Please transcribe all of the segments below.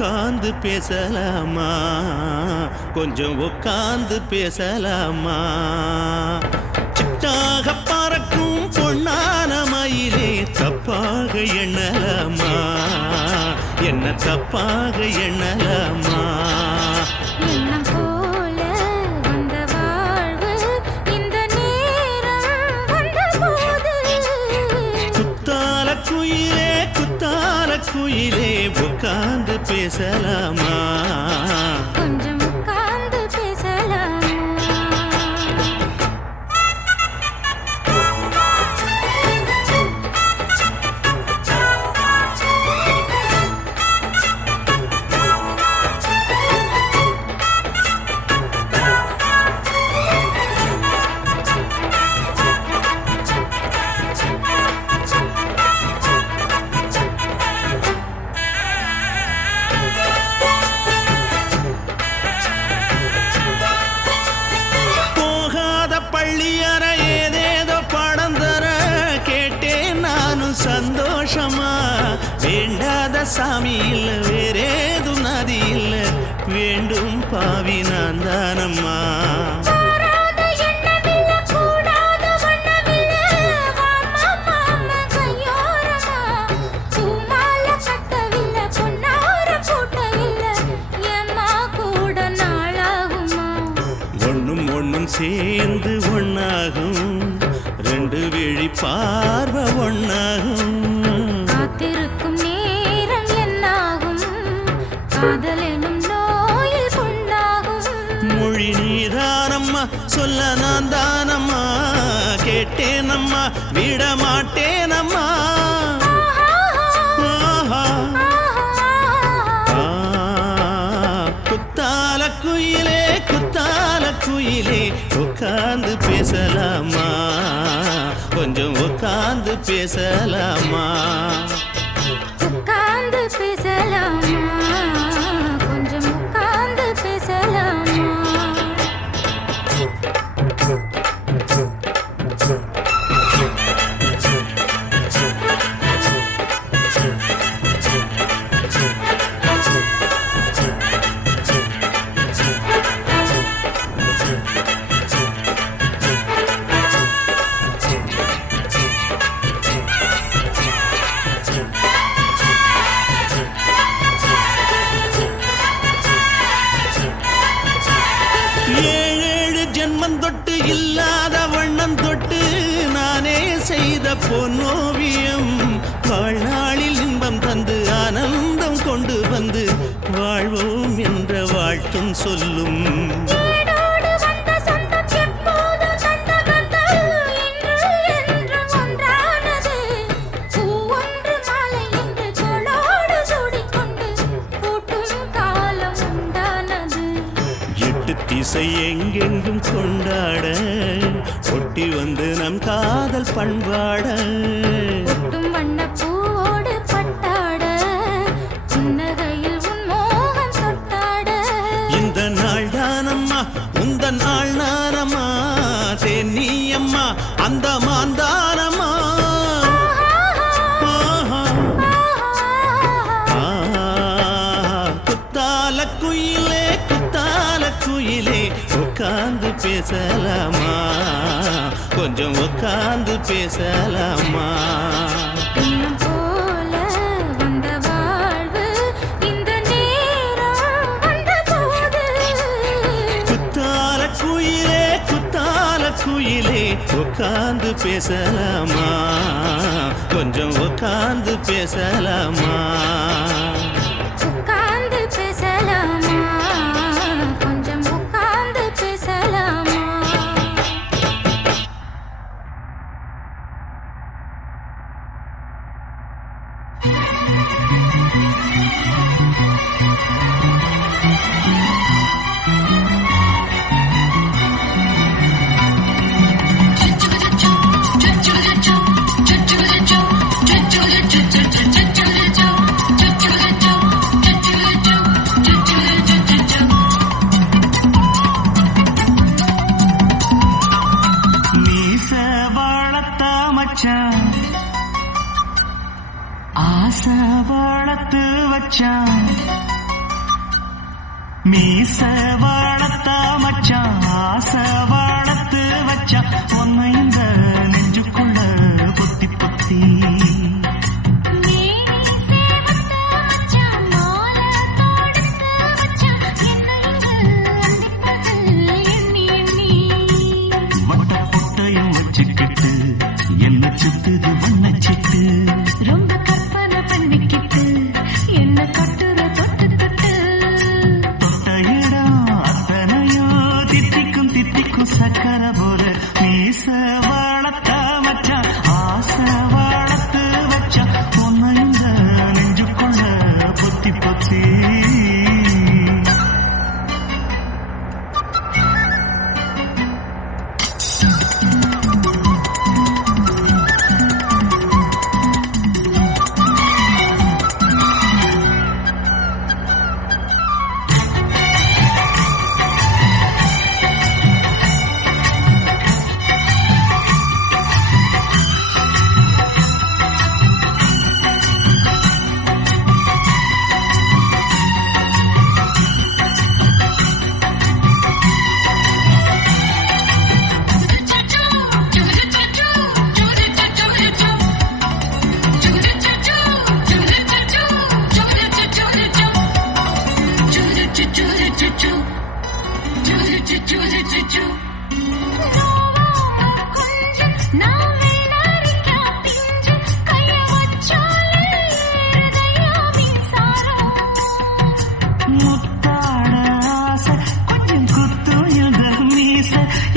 உட்கார்ந்து பேசலாமா, கொஞ்சம் உட்கார்ந்து பேசலாமா. சிட்டாக பறக்கும் பொன்னான மயிலே தப்பாக எண்ணலாமா, என்ன தப்பாக எண்ணலாமா. எண்ணம் போல வந்த வாழ்வு இந்த நேரம் வந்தபோது குத்தால குயிலே குத்தால குயிலே உட்கார்ந்து பேசலாமா, கொஞ்சம் உட்கார்ந்து பேசலாமா. பள்ளியற ஏதேதோ பாடம் தர கேட்டேன் நானும் சந்தோஷமா. வேண்டாத சாமி இல்ல வேறேதும் நதி இல்ல, வேண்டும் பாவி நான் தானம்மா. சேர்ந்து ஒன்னாகும் ரெண்டு விழி பார்வை ஒன்னாகும். காத்திருக்கும் நேரம் என்னாகும், காதல் எனும் நோயில் கொண்டாகும். மொழி நீதானம்மா சொல்ல நான் தானம்மா, கேட்டேனம்மா விட மாட்டேனம்மா. குத்தால குயிலே குத்தால குயிலே உட்கார்ந்து பேசலாமா, கொஞ்சம் உட்கார்ந்து பேசலாமா. உட்கார்ந்து பேசலாமா, கொஞ்சம் உட்கார்ந்து பேசலாமா. ஏழேழு ஜென்மம் தொட்டு இல்லாத வண்ணம் தொட்டு நானே செய்த பொன்னோவியம், வாழ்நாளில் இன்பம் தந்து ஆனந்தம் கொண்டு வந்து வாழ்வோம் என்ற வாழ்த்தும் சொல்லும். திசை எங்கெங்கும் கொண்டாட ஒட்டி வந்து நம் காதல் பண்பாட, ஒட்டும் வண்ண பூவோடு பட்டாட புன்னகையில் உன் மோகம் தொட்டாட. இந்த நாள் தானம்மா உந்த நாள் நானம்மா, தேனி அம்மா அந்த மாந்தானம்மா. குத்தால குயிலே குத்தால குயிலே உட்கார்ந்து பேசலாமா, கொஞ்சம் உட்கார்ந்து பேசலாமா. எண்ணம் போல வந்த வாழ்வு இந்த நேரம் வந்தபோது குத்தால குயிலே குத்தால குயிலே உட்கார்ந்து பேசலாமா, கொஞ்சம் உட்கார்ந்து பேசலாமா. உட்கார்ந்து பேசலாமா, கொஞ்சம் உட்கார்ந்து பேசலாமா. Cho மீச வளர்த்த மச்சான் ஆசை வளர்த்து வச்சா உன்னை இந்த நெஞ்சுக்குள்ள பொத்தி பொத்தி வட்ட பொட்டையும் வச்சுக்கிட்டு என்ன சுத்துது வண்ண சிட்டு ரொம்ப கற்பனை பண்ணிக்கிட்டு என்ன கட்டுற தொட்டு தொட்டு தொட்ட இடம் அத்தனையோ தித்திக்கும் தித்திக்கும் சக்கர போல மீச வளர்த்த மச்சான் ஆசை வளர்த்து வச்சா உன்னை இந்த நெஞ்சுக்குள்ள பொத்தி பொத்தி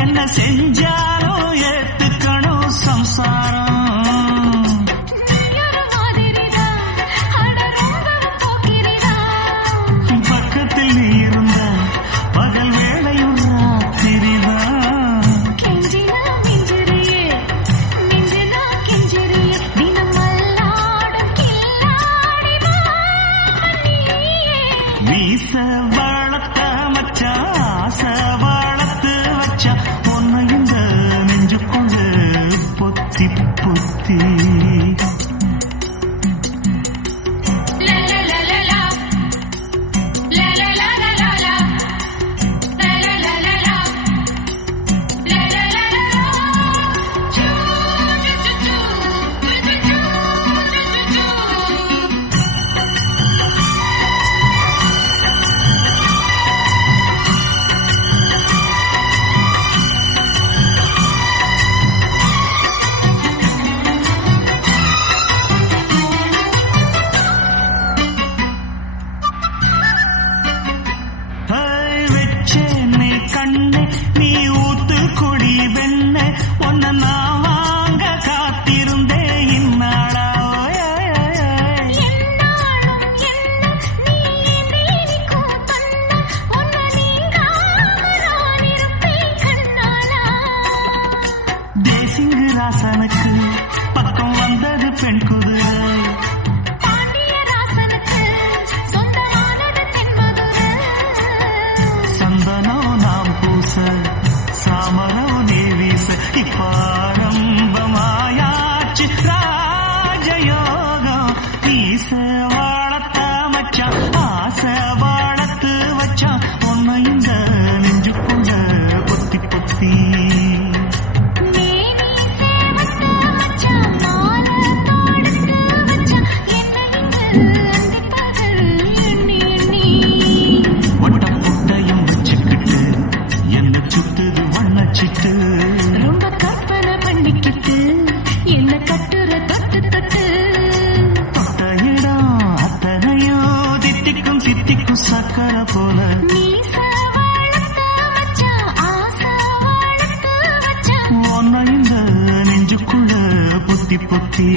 என்ன செஞ்சாலும் ஏத்துக்கணும் சம்சாரம் பக்கத்தில் நீ இருந்த பகல் வேளையும் ராத்திரிதான் வீச வளர்த்த மச்சா ஆசை வளர்த்து வச்சா உன்னை இந்த நெஞ்சுக்குள்ள பொத்தி பொத்தி கண்ணே நீ ஊத்து குடி வெண்ண உன்னை நான் வாங்க காத்திருந்தே இந்நாளா தேசிங்கு ராசனுக்கு பக்கம் வந்தது பெண் குதிரை சாமனோ தேவீச இப்பாரம்பமாயாச்சு ராஜயோகம் வீச வளர்த்த மச்சான் ஆசை வளர்த்து வச்சான் உன்னை இந்த நெஞ்சுக்குள்ள பொத்தி பொத்தி ரொம்ப கற்பனை பண்ணிக்கிட்டு என்ன கட்டுற தொட்டு தொட்டு தொட்ட இடம் அத்தனையோ தித்திக்கும் தித்திக்கும் சக்கர போல உன்னை இந்த நெஞ்சுக்குள்ள பொத்தி பொத்தி